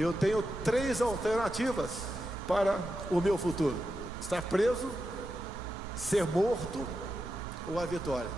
Eu tenho 3 alternativas para o meu futuro: estar preso, ser morto ou a vitória.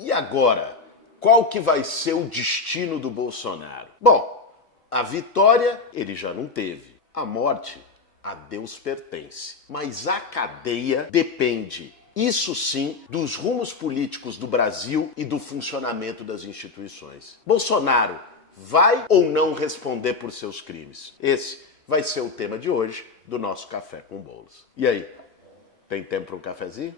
E agora, qual que vai ser o destino do Bolsonaro? Bom, a vitória ele já não teve. A morte, a Deus pertence. Mas a cadeia depende, isso sim, dos rumos políticos do Brasil e do funcionamento das instituições. Bolsonaro vai ou não responder por seus crimes? Esse vai ser o tema de hoje do nosso Café com Bolos. E aí, tem tempo para um cafezinho?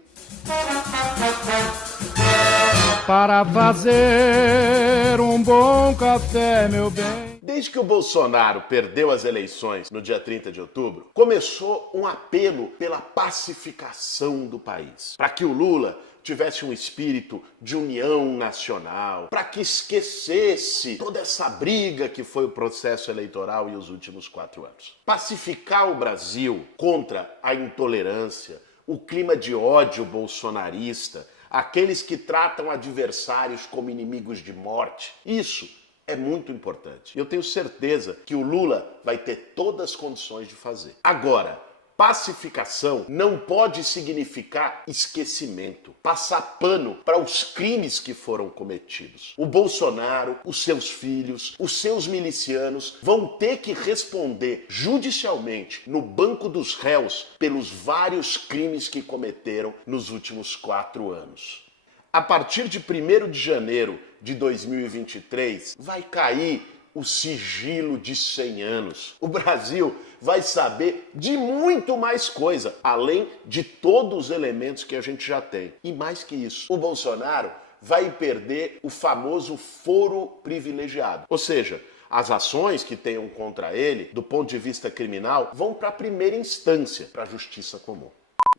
Para fazer um bom café, meu bem. Desde que o Bolsonaro perdeu as eleições no dia 30 de outubro, começou um apelo pela pacificação do país, para que o Lula tivesse um espírito de união nacional, para que esquecesse toda essa briga que foi o processo eleitoral e os últimos 4 anos. Pacificar o Brasil contra a intolerância, o clima de ódio bolsonarista, aqueles que tratam adversários como inimigos de morte, isso é muito importante. Eu tenho certeza que o Lula vai ter todas as condições de fazer. Agora, pacificação não pode significar esquecimento, passar pano para os crimes que foram cometidos. O Bolsonaro, os seus filhos, os seus milicianos vão ter que responder judicialmente no banco dos réus pelos vários crimes que cometeram nos últimos 4 anos. A partir de 1º de janeiro de 2023, vai cair o sigilo de 100 anos. O Brasil vai saber de muito mais coisa, além de todos os elementos que a gente já tem. E mais que isso, o Bolsonaro vai perder o famoso foro privilegiado. Ou seja, as ações que tenham contra ele, do ponto de vista criminal, vão para a primeira instância, para a justiça comum.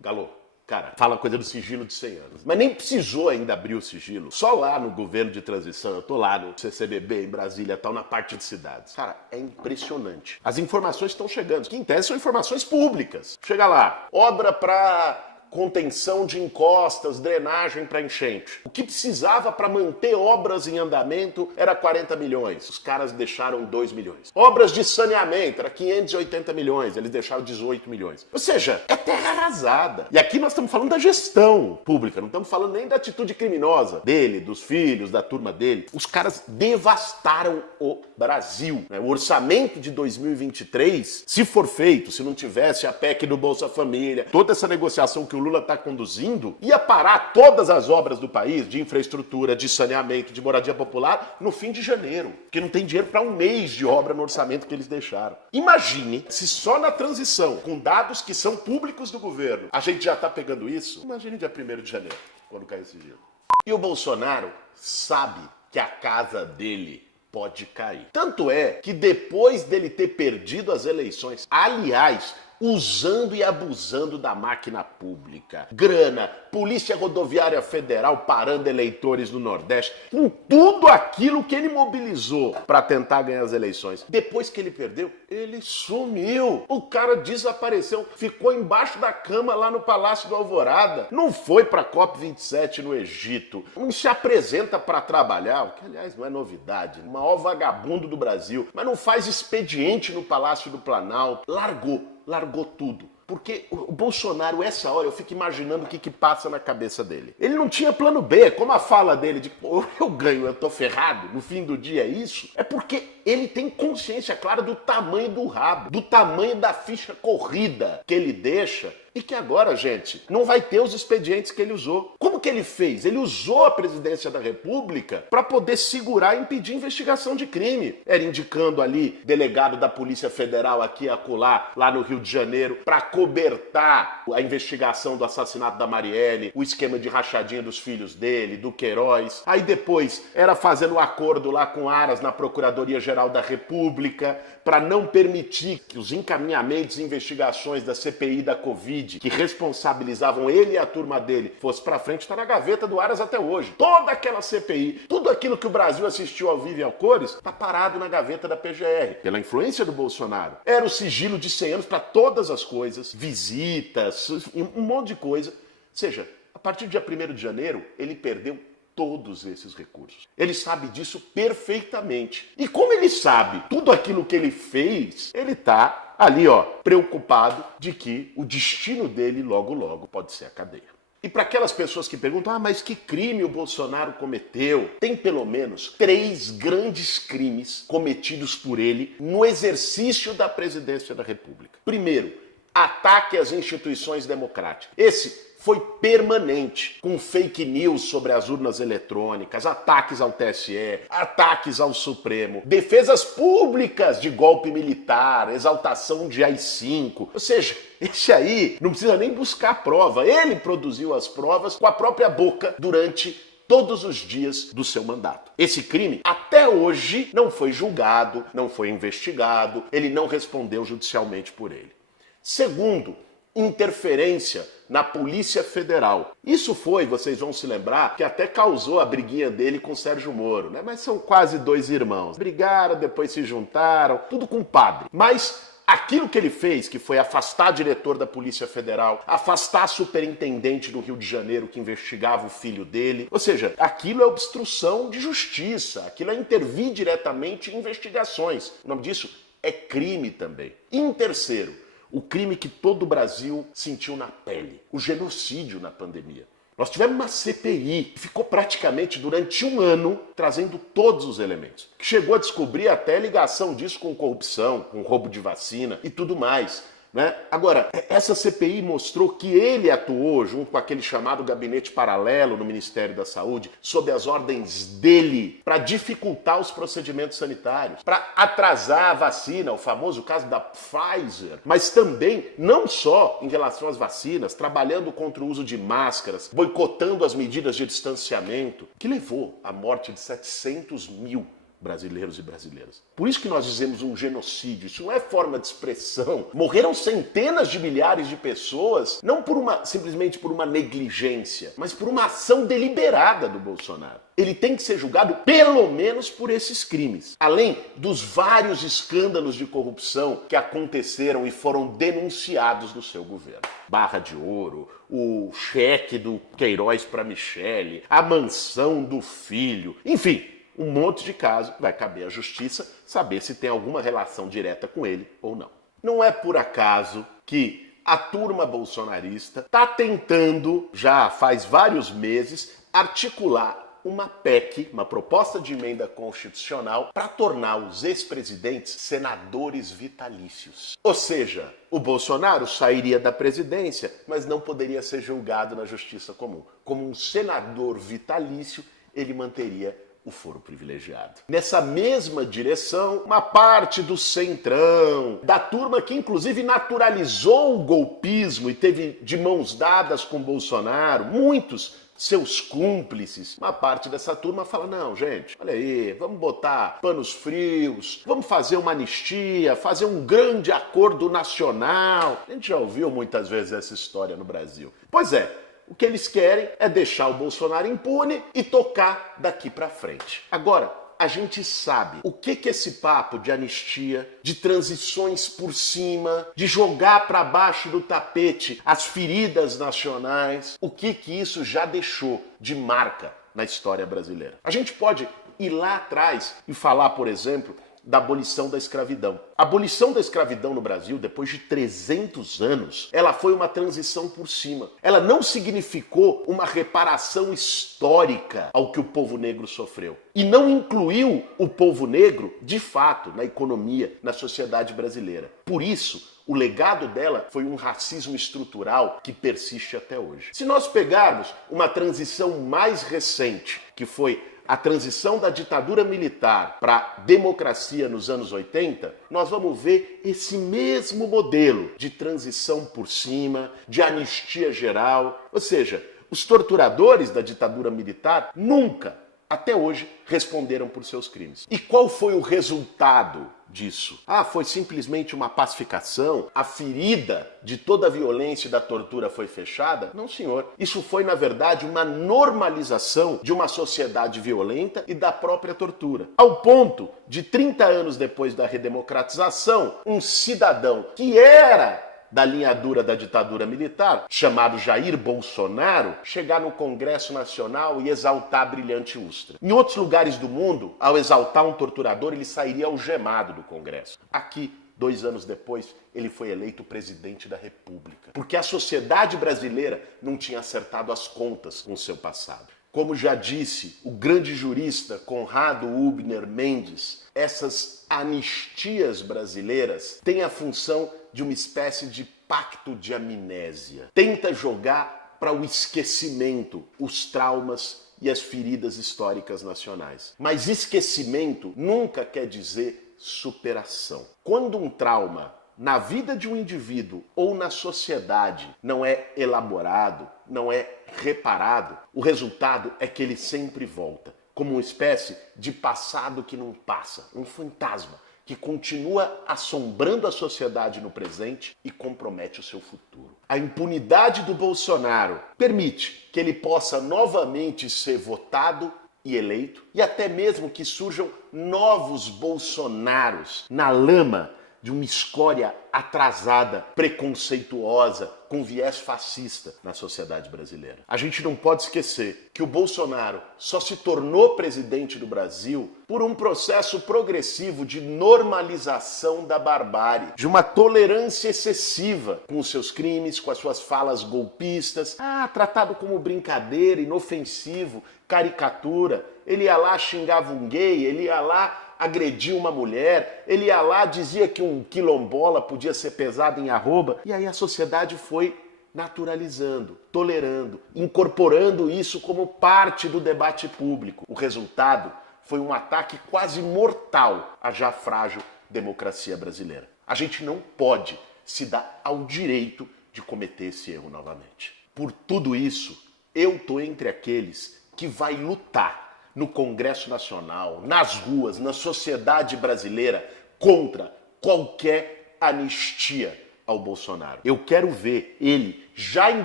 Galô. Cara, fala coisa do sigilo de 100 anos. Mas nem precisou ainda abrir o sigilo. Só lá no governo de transição, eu tô lá no CCBB, em Brasília, tal, na parte de cidades. Cara, é impressionante. As informações estão chegando, que em tese são informações públicas. Chega lá, obra para contenção de encostas, drenagem para enchente. O que precisava para manter obras em andamento era 40 milhões. Os caras deixaram 2 milhões. Obras de saneamento era 580 milhões. Eles deixaram 18 milhões. Ou seja, é terra arrasada. E aqui nós estamos falando da gestão pública. Não estamos falando nem da atitude criminosa dele, dos filhos, da turma dele. Os caras devastaram o Brasil. O orçamento de 2023, se for feito, se não tivesse a PEC do Bolsa Família, toda essa negociação que o Lula está conduzindo, ia parar todas as obras do país, de infraestrutura, de saneamento, de moradia popular, no fim de janeiro. Porque não tem dinheiro para um mês de obra no orçamento que eles deixaram. Imagine se só na transição, com dados que são públicos do governo, a gente já está pegando isso. Imagine dia 1º de janeiro, quando cair esse giro. E o Bolsonaro sabe que a casa dele pode cair. Tanto é que depois dele ter perdido as eleições, aliás, usando e abusando da máquina pública, grana, Polícia Rodoviária Federal parando eleitores no Nordeste, com tudo aquilo que ele mobilizou para tentar ganhar as eleições. Depois que ele perdeu, ele sumiu. O cara desapareceu, ficou embaixo da cama lá no Palácio do Alvorada, não foi para a COP27 no Egito, não se apresenta para trabalhar, o que aliás não é novidade, o maior vagabundo do Brasil, mas não faz expediente no Palácio do Planalto, largou tudo. Porque o Bolsonaro, essa hora, eu fico imaginando o que passa na cabeça dele. Ele não tinha plano B, como a fala dele de eu ganho, eu tô ferrado, no fim do dia é isso. É porque ele tem consciência clara do tamanho do rabo, do tamanho da ficha corrida que ele deixa e que agora, gente, não vai ter os expedientes que ele usou. Como que ele fez? Ele usou a presidência da República para poder segurar e impedir investigação de crime. Era indicando ali delegado da Polícia Federal aqui e acolá, lá no Rio de Janeiro, para cobertar a investigação do assassinato da Marielle, o esquema de rachadinha dos filhos dele, do Queiroz. Aí depois era fazendo um acordo lá com Aras na Procuradoria-Geral da República para não permitir que os encaminhamentos e investigações da CPI da Covid, que responsabilizavam ele e a turma dele, fosse pra frente, tá na gaveta do Aras até hoje. Toda aquela CPI, tudo aquilo que o Brasil assistiu ao vivo e ao cores, tá parado na gaveta da PGR, pela influência do Bolsonaro. Era o sigilo de 100 anos para todas as coisas, visitas, um monte de coisa. Ou seja, a partir do dia 1º de janeiro, ele perdeu todos esses recursos. Ele sabe disso perfeitamente. E como ele sabe tudo aquilo que ele fez, ele está ali, preocupado de que o destino dele logo, logo pode ser a cadeia. E para aquelas pessoas que perguntam, mas que crime o Bolsonaro cometeu? Tem pelo menos 3 grandes crimes cometidos por ele no exercício da presidência da República. Primeiro, ataque às instituições democráticas. Esse foi permanente, com fake news sobre as urnas eletrônicas, ataques ao TSE, ataques ao Supremo, defesas públicas de golpe militar, exaltação de AI-5. Ou seja, esse aí não precisa nem buscar prova. Ele produziu as provas com a própria boca durante todos os dias do seu mandato. Esse crime, até hoje, não foi julgado, não foi investigado, ele não respondeu judicialmente por ele. Segundo, interferência na Polícia Federal. Isso foi, vocês vão se lembrar, que até causou a briguinha dele com Sérgio Moro, né? Mas são quase 2 irmãos. Brigaram, depois se juntaram, tudo com padre. Mas aquilo que ele fez, que foi afastar diretor da Polícia Federal, afastar superintendente do Rio de Janeiro que investigava o filho dele, ou seja, aquilo é obstrução de justiça, aquilo é intervir diretamente em investigações. O nome disso é crime também. E em terceiro, o crime que todo o Brasil sentiu na pele, o genocídio na pandemia. Nós tivemos uma CPI que ficou praticamente durante 1 ano trazendo todos os elementos. Que chegou a descobrir até ligação disso com corrupção, com roubo de vacina e tudo mais, né? Agora, essa CPI mostrou que ele atuou junto com aquele chamado gabinete paralelo no Ministério da Saúde, sob as ordens dele, para dificultar os procedimentos sanitários, para atrasar a vacina, o famoso caso da Pfizer, mas também, não só em relação às vacinas, trabalhando contra o uso de máscaras, boicotando as medidas de distanciamento, que levou à morte de 700 mil brasileiros e brasileiras. Por isso que nós dizemos um genocídio. Isso não é forma de expressão. Morreram centenas de milhares de pessoas, não simplesmente por uma negligência, mas por uma ação deliberada do Bolsonaro. Ele tem que ser julgado pelo menos por esses crimes. Além dos vários escândalos de corrupção que aconteceram e foram denunciados no seu governo. Barra de Ouro, o cheque do Queiroz para Michele, a mansão do filho, enfim, um monte de casos, vai caber à justiça saber se tem alguma relação direta com ele ou não. Não é por acaso que a turma bolsonarista está tentando, já faz vários meses, articular uma PEC, uma proposta de emenda constitucional, para tornar os ex-presidentes senadores vitalícios. Ou seja, o Bolsonaro sairia da presidência, mas não poderia ser julgado na justiça comum. Como um senador vitalício, ele manteria o foro privilegiado. Nessa mesma direção, uma parte do centrão, da turma que inclusive naturalizou o golpismo e teve de mãos dadas com Bolsonaro, muitos seus cúmplices, uma parte dessa turma fala, não, gente, olha aí, vamos botar panos frios, vamos fazer uma anistia, fazer um grande acordo nacional. A gente já ouviu muitas vezes essa história no Brasil. Pois é, o que eles querem é deixar o Bolsonaro impune e tocar daqui pra frente. Agora, a gente sabe o que esse papo de anistia, de transições por cima, de jogar para baixo do tapete as feridas nacionais, o que isso já deixou de marca na história brasileira. A gente pode ir lá atrás e falar, por exemplo, da abolição da escravidão. A abolição da escravidão no Brasil, depois de 300 anos, ela foi uma transição por cima. Ela não significou uma reparação histórica ao que o povo negro sofreu. E não incluiu o povo negro, de fato, na economia, na sociedade brasileira. Por isso, o legado dela foi um racismo estrutural que persiste até hoje. Se nós pegarmos uma transição mais recente, que foi a transição da ditadura militar para a democracia nos anos 80, nós vamos ver esse mesmo modelo de transição por cima, de anistia geral. Ou seja, os torturadores da ditadura militar nunca, até hoje, responderam por seus crimes. E qual foi o resultado disso? Foi simplesmente uma pacificação? A ferida de toda a violência e da tortura foi fechada? Não, senhor. Isso foi, na verdade, uma normalização de uma sociedade violenta e da própria tortura. Ao ponto de, 30 anos depois da redemocratização, um cidadão que era da linha dura da ditadura militar, chamado Jair Bolsonaro, chegar no Congresso Nacional e exaltar a brilhante Ustra. Em outros lugares do mundo, ao exaltar um torturador, ele sairia algemado do Congresso. Aqui, 2 anos depois, ele foi eleito presidente da República, porque a sociedade brasileira não tinha acertado as contas com o seu passado. Como já disse o grande jurista Conrado Hübner Mendes, essas anistias brasileiras têm a função de uma espécie de pacto de amnésia. Tenta jogar para o esquecimento os traumas e as feridas históricas nacionais. Mas esquecimento nunca quer dizer superação. Quando um trauma na vida de um indivíduo ou na sociedade não é elaborado, não é reparado, o resultado é que ele sempre volta, como uma espécie de passado que não passa, um fantasma que continua assombrando a sociedade no presente e compromete o seu futuro. A impunidade do Bolsonaro permite que ele possa novamente ser votado e eleito, e até mesmo que surjam novos Bolsonaros na lama de uma escória atrasada, preconceituosa, com viés fascista na sociedade brasileira. A gente não pode esquecer que o Bolsonaro só se tornou presidente do Brasil por um processo progressivo de normalização da barbárie, de uma tolerância excessiva com os seus crimes, com as suas falas golpistas, tratado como brincadeira, inofensivo, caricatura. Ele ia lá, xingava um gay, ele ia lá, agrediu uma mulher, ele ia lá, dizia que um quilombola podia ser pesado em arroba, e aí a sociedade foi naturalizando, tolerando, incorporando isso como parte do debate público. O resultado foi um ataque quase mortal à já frágil democracia brasileira. A gente não pode se dar ao direito de cometer esse erro novamente. Por tudo isso, eu tô entre aqueles que vai lutar no Congresso Nacional, nas ruas, na sociedade brasileira, contra qualquer anistia ao Bolsonaro. Eu quero ver ele, já em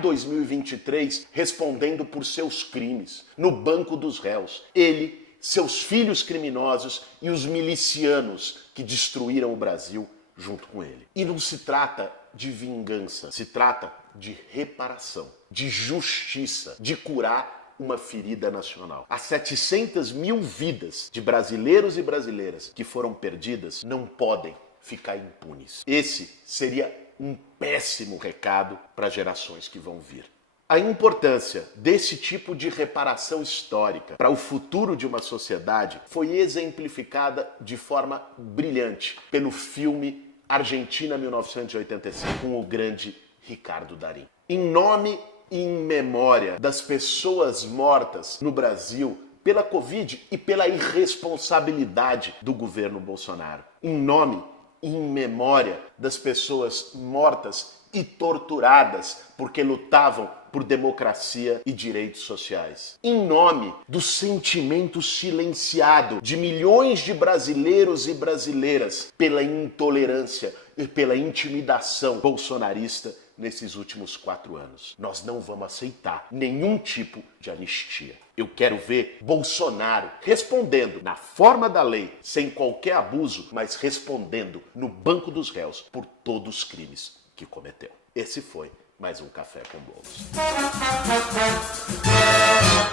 2023, respondendo por seus crimes, no banco dos réus. Ele, seus filhos criminosos e os milicianos que destruíram o Brasil junto com ele. E não se trata de vingança, se trata de reparação, de justiça, de curar uma ferida nacional. As 700 mil vidas de brasileiros e brasileiras que foram perdidas não podem ficar impunes. Esse seria um péssimo recado para gerações que vão vir. A importância desse tipo de reparação histórica para o futuro de uma sociedade foi exemplificada de forma brilhante pelo filme Argentina 1985 com o grande Ricardo Darín. Em nome e em memória das pessoas mortas no Brasil pela Covid e pela irresponsabilidade do governo Bolsonaro. Em nome e em memória das pessoas mortas e torturadas porque lutavam por democracia e direitos sociais. Em nome do sentimento silenciado de milhões de brasileiros e brasileiras pela intolerância e pela intimidação bolsonarista nesses últimos 4 anos. Nós não vamos aceitar nenhum tipo de anistia. Eu quero ver Bolsonaro respondendo na forma da lei, sem qualquer abuso, mas respondendo no banco dos réus por todos os crimes que cometeu. Esse foi mais um Café com Bolos.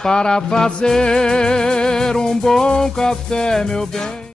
Para fazer um bom café, meu bem.